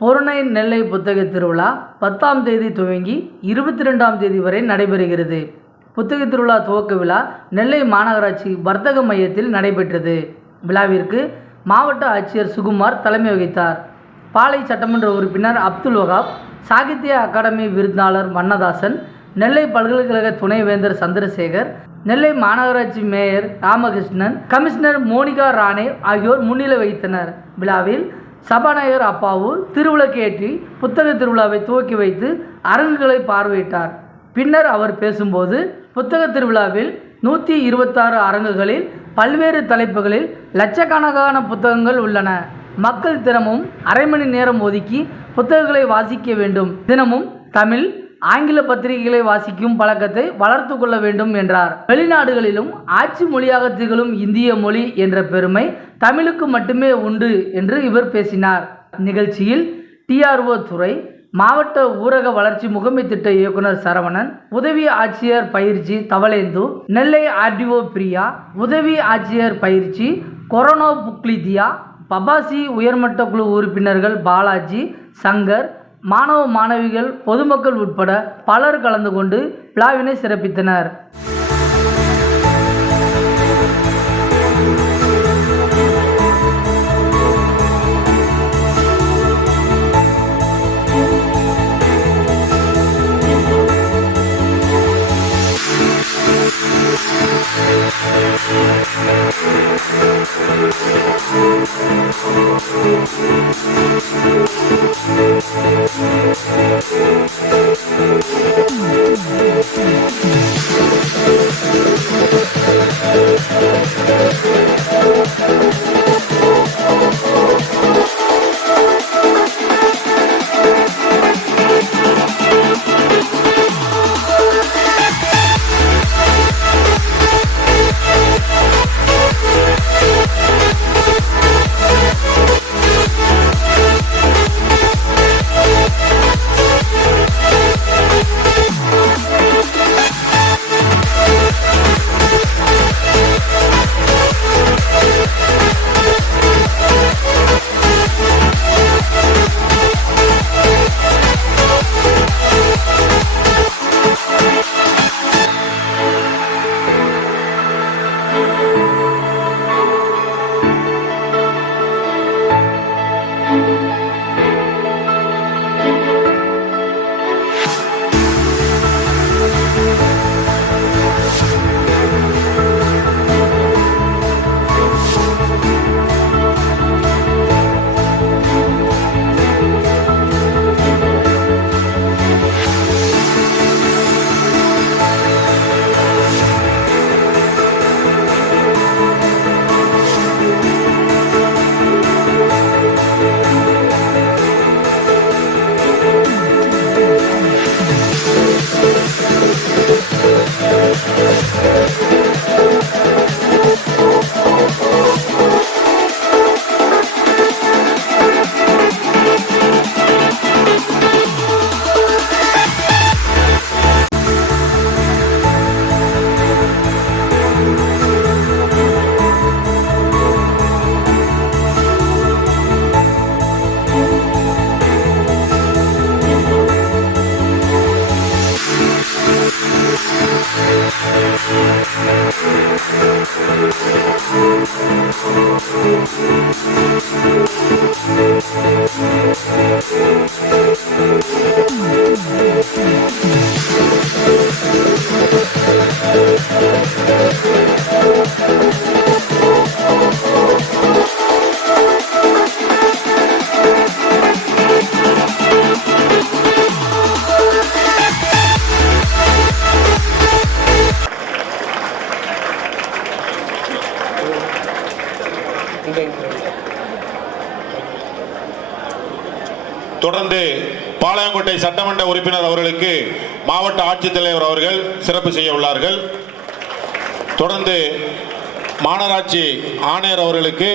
பொருணை நெல்லை புத்தக திருவிழா 10ஆம் தேதி துவங்கி 22ஆம் தேதி வரை நடைபெறுகிறது. புத்தக திருவிழா துவக்க விழா நெல்லை மாநகராட்சி வர்த்தக மையத்தில் நடைபெற்றது. விழாவிற்கு மாவட்ட ஆட்சியர் சுகுமார் தலைமை வகித்தார். பாளை சட்டமன்ற உறுப்பினர் அப்துல் வகாப், சாகித்ய அகாடமி விருதாளர் வண்ணதாசன், நெல்லை பல்கலைக்கழக துணைவேந்தர் சந்திரசேகர், நெல்லை மாநகராட்சி mayor Ramakrishnan, commissioner Monica Rane ஆகியோர் முன்னிலை வகித்தனர். விழாவில் சபாநாயகர் அப்பாவு திருவிளக்கேற்றி புத்தக திருவிழாவை துவக்கி வைத்து அரங்குகளை பார்வையிட்டார். பின்னர் அவர் பேசும்போது, புத்தக திருவிழாவில் 126 அரங்குகளில் பல்வேறு தலைப்புகளில் லட்சக்கணக்கான புத்தகங்கள் உள்ளன. மக்கள் தினமும் அரை மணி நேரம் ஒதுக்கி புத்தகங்களை வாசிக்க வேண்டும். தினமும் தமிழ், ஆங்கில பத்திரிகைகளை வாசிக்கும் பழக்கத்தை வளர்த்து கொள்ள வேண்டும் என்றார். வெளிநாடுகளிலும் ஆட்சி மொழியாக திகழும் இந்திய மொழி என்ற பெருமை தமிழுக்கு மட்டுமே உண்டு என்று இவர் பேசினார். நிகழ்ச்சியில் TRO துறை, மாவட்ட ஊரக வளர்ச்சி முகமை திட்ட இயக்குனர் சரவணன், உதவி ஆட்சியர் பயிற்சி தவளேந்து, நெல்லை RDO பிரியா, உதவி ஆட்சியர் பயிற்சி கொரோனா புக்லிதியா, பபாசி உயர்மட்ட குழு உறுப்பினர்கள் பாலாஜி, சங்கர், மாணவ மாணவிகள், பொதுமக்கள் உட்பட பலர் கலந்து கொண்டு விழாவினை சிறப்பித்தனர். தொடர்ந்து பாளையங்கோட்டை சட்டமன்ற உறுப்பினர் அவர்களுக்கு மாவட்ட ஆட்சித்தலைவர் அவர்கள் சிறப்பு செய்ய உள்ளார்கள். தொடர்ந்து மாநகராட்சி ஆணையர் அவர்களுக்கு,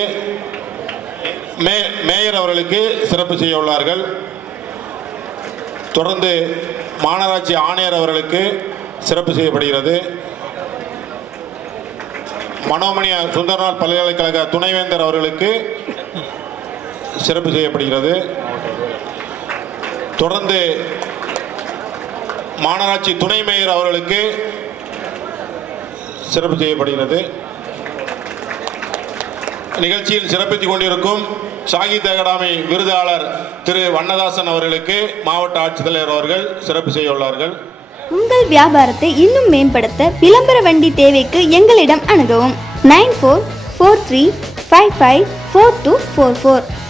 மேயர் அவர்களுக்கு சிறப்பு செய்ய உள்ளார்கள். தொடர்ந்து மாநகராட்சி ஆணையர் அவர்களுக்கு சிறப்பு செய்யப்படுகிறது. மனோமணி சுந்தரநாத் பல்கலைக்கழக துணைவேந்தர் அவர்களுக்கு சிறப்பு செய்யப்படுகிறது. தொடர்ந்து மாநகராட்சி துணை மேயர் அவர்களுக்கு சிறப்பு செய்யப்படுகிறது. நிகழ்ச்சியில் சிறப்பித்துக் கொண்டிருக்கும் சாகித்ய அகாடமி விருதாளர் திரு வண்ணதாசன் அவர்களுக்கு மாவட்ட ஆட்சித்தலைவர் அவர்கள் சிறப்பு செய்ய உள்ளார்கள். உங்கள் வியாபாரத்தை இன்னும் மேம்படுத்த விளம்பர வண்டி தேவைக்கு எங்களிடம் அணுகவும். 9443554244